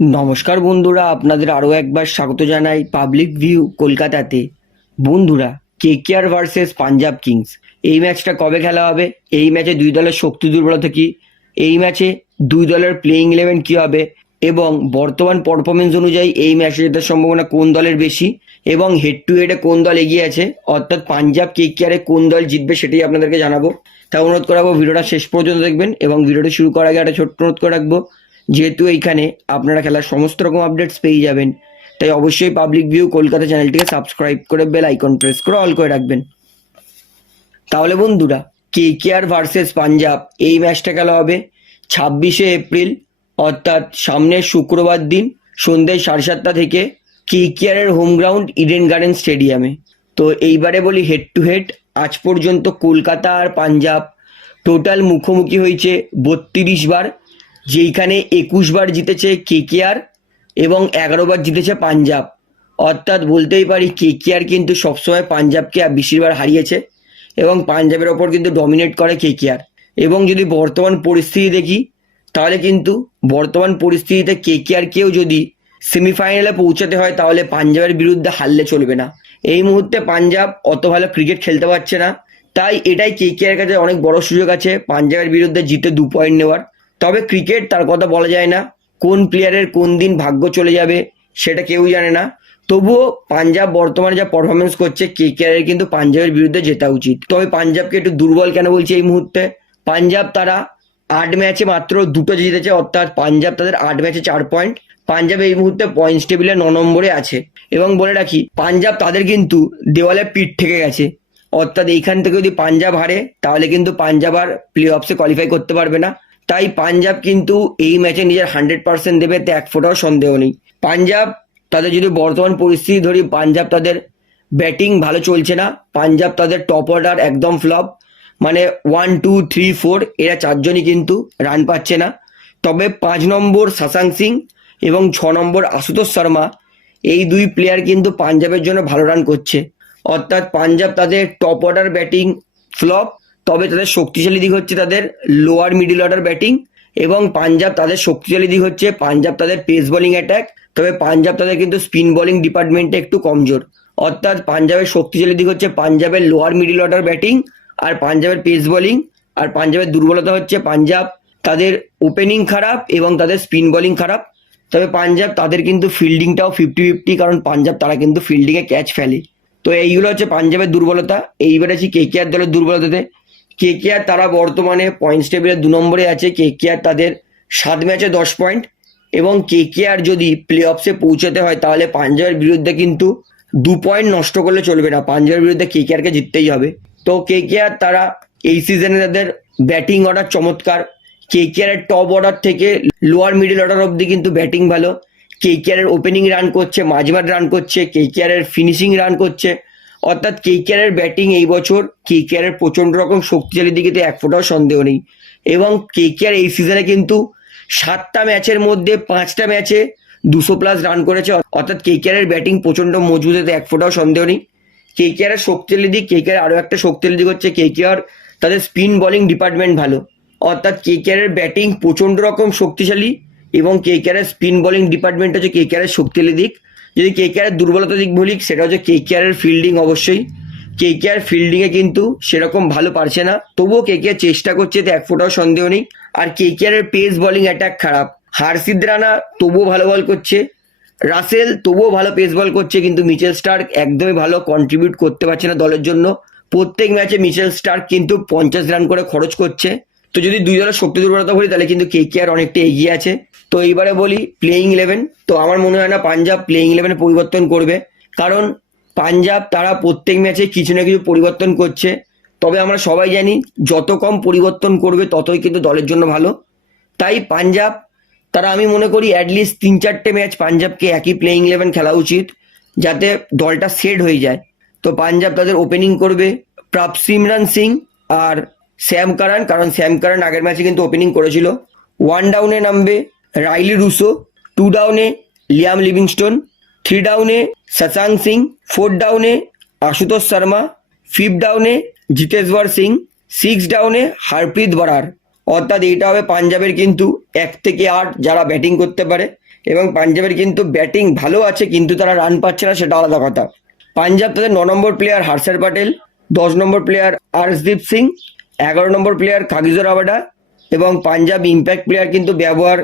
নমস্কার বন্ধুরা, আপনাদের আরও একবার স্বাগত জানাই পাবলিক ভিউ কলকাতাতে। বন্ধুরা K KR versus Punjab Kings এই ম্যাচটা কবে খেলা হবে? এই ম্যাচে দুই দলের শক্তি দুর্বলতা কী? এই ম্যাচে দুই দলের প্লেইং ইলেভেন কী হবে? এবং বর্তমান পারফরমেন্স অনুযায়ী এই ম্যাচে জেতার সম্ভাবনা কোন দলের বেশি? এবং হেড টু হেডে কোন দল এগিয়ে আছে? অর্থাৎ পাঞ্জাব কে কেআরে কোন দল জিতবে সেটাই আপনাদেরকে জানাব। তাই অনুরোধ করাবো, ভিডিওটা শেষ পর্যন্ত দেখবেন এবং ভিডিওটি শুরু করার আগে একটা ছোট্ট অনুরোধ করে রাখব যেহেতু এইখানে আপনারা খেলার সমস্ত রকম আপডেটস পেয়ে যাবেন, তাই অবশ্যই পাবলিক ভিউ কলকাতা চ্যানেলটিকে সাবস্ক্রাইব করে বেল আইকন প্রেস করে অল করে রাখবেন। তাহলে বন্ধুরা কে কেআর ভার্সেস পাঞ্জাব এই ম্যাচটা খেলা হবে ছাব্বিশে এপ্রিল, অর্থাৎ সামনের শুক্রবার দিন সন্ধ্যে সাড়ে সাতটা থেকে কে কেআরের হোম গ্রাউন্ড ইডেন গার্ডেন স্টেডিয়ামে তো এইবারে বলি হেড টু হেড আজ পর্যন্ত কলকাতা আর পাঞ্জাব টোটাল মুখোমুখি হয়েছে বত্রিশ বার। যেইখানে একুশ বার জিতেছে কে কেআর এবং এগারো বার জিতেছে পাঞ্জাব। অর্থাৎ বলতেই পারি কে কেআর কিন্তু সবসময় পাঞ্জাবকে বেশিরবার হারিয়েছে এবং পাঞ্জাবের ওপর কিন্তু ডমিনেট করে কে কেআর এবং যদি বর্তমান পরিস্থিতি দেখি, তাহলে কিন্তু বর্তমান পরিস্থিতিতে কে কেআরকেও যদি সেমিফাইনালে পৌঁছাতে হয়, তাহলে পাঞ্জাবের বিরুদ্ধে হারলে চলবে না। এই মুহূর্তে পাঞ্জাব অত ভালো ক্রিকেট খেলতে পারছে না। তাই এটাই কে কেআর কাছে অনেক বড় সুযোগ আছে। পাঞ্জাবের বিরুদ্ধে জিতে দু পয়েন্ট নেওয়ার। তবে ক্রিকেট তার কথা বলা যায় না। কোন প্লেয়ারের কোন দিন ভাগ্য চলে যাবে সেটা কেউ জানে না। তবুও পাঞ্জাব বর্তমানে যা পারফরমেন্স করছে কে কেআরের কিন্তু পাঞ্জাবের বিরুদ্ধে জেতা উচিত। তবে পাঞ্জাবকে একটু দুর্বল কেন বলছি এই মুহূর্তে? পাঞ্জাব তারা আট ম্যাচে মাত্র দুটো জিতেছে, অর্থাৎ পাঞ্জাব তাদের আট ম্যাচে চার পয়েন্ট পাঞ্জাব এই মুহূর্তে পয়েন্টস টেবিলে ন নম্বরে আছে। এবং বলে রাখি, পাঞ্জাব তাদের কিন্তু দেওয়ালে পিঠ থেকে গেছে। অর্থাৎ এইখান থেকে যদি পাঞ্জাব হারে, তাহলে কিন্তু পাঞ্জাব আর প্লে অফসে কোয়ালিফাই করতে পারবে না। তাই পাঞ্জাব কিন্তু এই ম্যাচে নিজের হান্ড্রেড পার্সেন্ট দেবে, তে এক ফোটাও সন্দেহ নেই। পাঞ্জাব তাদের যদি বর্তমান পরিস্থিতি ধরি, পাঞ্জাব তাদের ব্যাটিং ভালো চলছে না। পাঞ্জাব তাদের টপ অর্ডার একদম ফ্লপ মানে ওয়ান টু থ্রি ফোর এরা চারজনই কিন্তু রান পাচ্ছে না। তবে পাঁচ নম্বর সাসাং সিং এবং ছ নম্বর আশুতোষ শর্মা, এই দুই প্লেয়ার কিন্তু পাঞ্জাবের জন্য ভালো রান করছে। অর্থাৎ পাঞ্জাব তাদের টপ অর্ডার ব্যাটিং ফ্লপ তবে তাদের শক্তিশালী দিক হচ্ছে তাদের লোয়ার মিডিল অর্ডার ব্যাটিং এবং পাঞ্জাব তাদের শক্তিশালী দিক হচ্ছে পাঞ্জাব তাদের পেস বোলিং অ্যাটাক তবে পাঞ্জাব তাদের কিন্তু স্পিন বোলিং ডিপার্টমেন্টে একটু কমজোর। অর্থাৎ পাঞ্জাবের শক্তিশালী দিক হচ্ছে পাঞ্জাবের লোয়ার মিডিল অর্ডার ব্যাটিং আর পাঞ্জাবের পেস বোলিং আর পাঞ্জাবের দুর্বলতা হচ্ছে পাঞ্জাব তাদের ওপেনিং খারাপ এবং তাদের স্পিন বোলিং খারাপ। তবে পাঞ্জাব তাদের কিন্তু ফিল্ডিংটাও ফিফটি ফিফটি কারণ পাঞ্জাব তারা কিন্তু ফিল্ডিংয়ে ক্যাচ ফেলে। তো এইগুলো হচ্ছে পাঞ্জাবের দুর্বলতা। এইবার আছি কে কে আর দলের দুর্বলতাতে। কে কে আর তারা বর্তমানে পয়েন্টস টেবিলে দু নম্বরে আছে। কে কে আর তাদের সাত ম্যাচে দশ পয়েন্ট এবং কে কে আর যদি প্লে অফসে পৌঁছাতে হয়, তাহলে পাঞ্জাবের বিরুদ্ধে কিন্তু দু পয়েন্ট নষ্ট করলে চলবে না। পাঞ্জাবের বিরুদ্ধে কে কে আরকে জিততেই হবে। তো কে কে আর তারা এই সিজনে তাদের ব্যাটিং অর্ডার চমৎকার। K K R top order থেকে লোয়ার মিডল অর্ডার অবধি কিন্তু ব্যাটিং ভালো। কে কে আর ওপেনিং রান করছে, মাঝমাঠ রান করছে। কে কে আর ফিনিশিং রান করছে। অর্থাৎ কে কে আর ব্যাটিং এই বছর কে কে আর প্রচণ্ড রকম শক্তিশালী দিকে তো এক ফোটাও সন্দেহ নেই। এবং কে কে আর এই সিজনে কিন্তু সাতটা ম্যাচের মধ্যে পাঁচটা ম্যাচে দুশো প্লাস রান করেছে। অর্থাৎ কে কে আর ব্যাটিং প্রচণ্ড মজবুত, এতে এক ফোটাও সন্দেহ নেই। কে কে আর শক্তিশালী দিক কে কে আর আরও একটা শক্তিশালী দিক হচ্ছে কে কে আর তাদের স্পিন বোলিং ডিপার্টমেন্ট ভালো। অর্থাৎ কে কে আর ব্যাটিং প্রচণ্ড রকম শক্তিশালী এবং K K R spin bowling department হচ্ছে কে কে আর শক্তিশালী দিক। যদি কে কে আর দুর্বলতা দিক বলি, সেটা হচ্ছে কে কে আর ফিল্ডিং অবশ্যই। কে কে আর ফিল্ডিংয়ে কিন্তু সেরকম ভালো পারছে না। তবুও কে কে আর চেষ্টা করছে, এতে এক ফোটাও সন্দেহ নেই। আর K K R pace bowling attack খারাপ। হারসিদ রানা তবুও ভালো বল করছে। রাসেল তবুও ভালো পেস বল করছে, কিন্তু মিচেল স্টার্ক একদমই ভালো কন্ট্রিবিউট করতে পারছে না দলের জন্য। প্রত্যেক ম্যাচে মিচেল স্টার্ক কিন্তু পঞ্চাশ রান করে খরচ করছে। তো যদি দুই দলের শক্তি দুর্বলতা বলি, তাহলে কিন্তু কে কে আর অনেকটা এগিয়ে আছে। তো এইবারে বলি প্লেইং ইলেভেন তো আমার মনে হয় না পাঞ্জাব প্লেইং ইলেভেনে পরিবর্তন করবে। কারণ পাঞ্জাব তারা প্রত্যেক ম্যাচে কিছু না কিছু পরিবর্তন করছে। তবে আমরা সবাই জানি যত কম পরিবর্তন করবে ততই কিন্তু দলের জন্য ভালো। তাই পাঞ্জাব, তারা আমি মনে করি অ্যাটলিস্ট তিন চারটে ম্যাচ পাঞ্জাবকে একই প্লেইং ইলেভেন খেলা উচিত, যাতে দলটা সেট হয়ে যায়। তো পাঞ্জাব তাদের ওপেনিং করবে। প্রাপ সিমরান সিং আর শ্যাম কারান, কারণ শ্যাম কারান আগের ম্যাচে কিন্তু ওপেনিং করেছিল। ওয়ান ডাউনে নামবে। রাইলি রুসো, টু ডাউনে লিয়াম লিভিংস্টোন, থ্রি ডাউনে শশাঙ্ক সিং, ফোর ডাউনে আশুতোষ শর্মা ফিফথ ডাউনে জিতেশ্বর সিং, সিক্স ডাউনে হারপ্রীত বরার। অর্থাৎ এইটা হবে পাঞ্জাবের কিন্তু এক থেকে আট যারা ব্যাটিং করতে পারে এবং পাঞ্জাবের কিন্তু ব্যাটিং ভালো আছে কিন্তু তারা রান পাচ্ছে না, সেটা আলাদা কথা। পাঞ্জাব তাদের ন নম্বর প্লেয়ার হার্ষার প্যাটেল, দশ নম্বর প্লেয়ার আর্শদীপ সিং, এগারো নম্বর প্লেয়ার কাগিজর আবাডা এবং পাঞ্জাব ইম্প্যাক্ট প্লেয়ার কিন্তু ব্যবহার,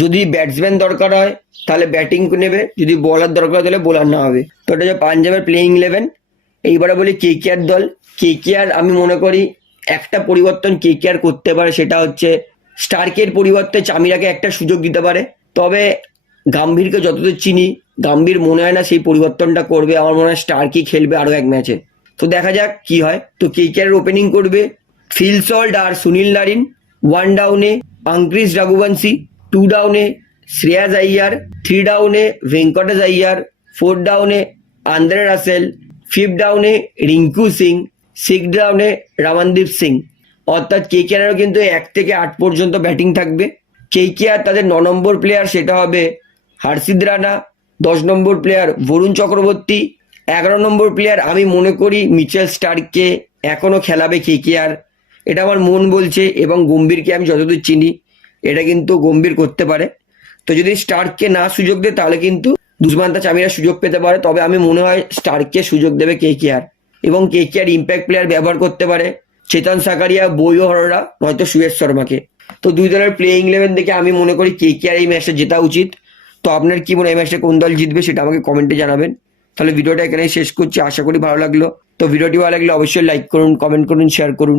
যদি ব্যাটসম্যান দরকার হয়, তাহলে ব্যাটিং নেবে, যদি বলার দরকার হয়, তাহলে বোলার না হবে। তো এটা হচ্ছে পাঞ্জাবের প্লেয়িং ইলেভেন এইবারে বলি কে কে দল। কে কে আমি মনে করি একটা পরিবর্তন কে কে করতে পারে, সেটা হচ্ছে স্টার্কের পরিবর্তে চামিরাকে একটা সুযোগ দিতে পারে। তবে গাম্ভীরকে যতদূর চিনি, গাম্ভীর মনে হয় না সেই পরিবর্তনটা করবে। আমার মনে হয় স্টার্কই খেলবে আরও এক ম্যাচে তো দেখা যাক কি হয়। তো কে কে ওপেনিং করবে ফিল সল্ট আর সুনীল নারিন। ওয়ান ডাউনে আঙ্ক্রিস রাঘুবংশী টু ডাউনে শ্রেয়াজ আইয়ার থ্রি ডাউনে ভেঙ্কটেশ আইয়ার ফোর ডাউনে আন্দ্রে রাসেল ফিফথ ডাউনে রিঙ্কু সিং সিক্স ডাউনে রামানদীপ সিং অর্থাৎ কে কেয়ারেরও কিন্তু এক থেকে আট পর্যন্ত ব্যাটিং থাকবে। কে কেয়ার তাদের ন নম্বর প্লেয়ার সেটা হবে হার্ষিদ রানা দশ নম্বর প্লেয়ার বরুণ চক্রবর্তী এগারো নম্বর প্লেয়ার আমি মনে করি মিচেল স্টার্ককে এখনও খেলাবে কে কেয়ার এটা আমার মন বলছে এবং গম্ভীরকে আমি যতদূর চিনি, এটা কিন্তু গম্ভীর করতে পারে। তো যদি স্টার্ককে না সুযোগ দেয়, তাহলে কিন্তু দুষ্মান্তা চামিরা সুযোগ পেতে পারে। তবে আমি মনে হয় স্টার্ককে সুযোগ দেবে কে কে আর। এবং কে কে আর ইম্প্যাক্ট প্লেয়ার ব্যবহার করতে পারে, চেতন সাকারিয়া বইও হররা, নয়তো সুয়েশ শর্মাকে। তো দুই দলের প্লেয়িং ইলেভেন দেখে আমি মনে করি কে কে আর এই ম্যাচটা জেতা উচিত। তো আপনার কি মনে এই ম্যাচটা কোন দল জিতবে সেটা আমাকে কমেন্টে জানাবেন। তাহলে ভিডিওটা এখানেই শেষ করছি, আশা করি ভালো লাগল। তো ভিডিওটি ভালো লাগলে অবশ্যই লাইক করুন কমেন্ট করুন শেয়ার করুন।